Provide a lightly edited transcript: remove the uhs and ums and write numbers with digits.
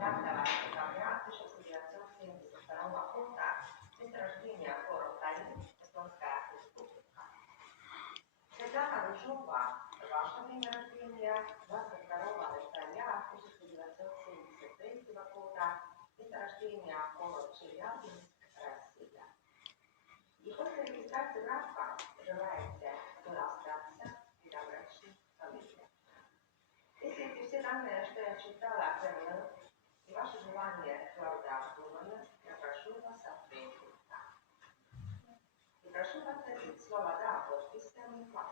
дата декабря 1972 года, место рождения город Таллин, Эстонская республика. Светлана Рыжова, ваше время рождения 22 ноября 1973 года, место рождения город Челябинск, Россия. И после регистрации брака желаете остаться и добрачной фамилии. Если эти все данные, что я читала, верны, и ваше желание твердо обдумано, я прошу вас ответить «да». И прошу подтвердить слово «да» подписями «да».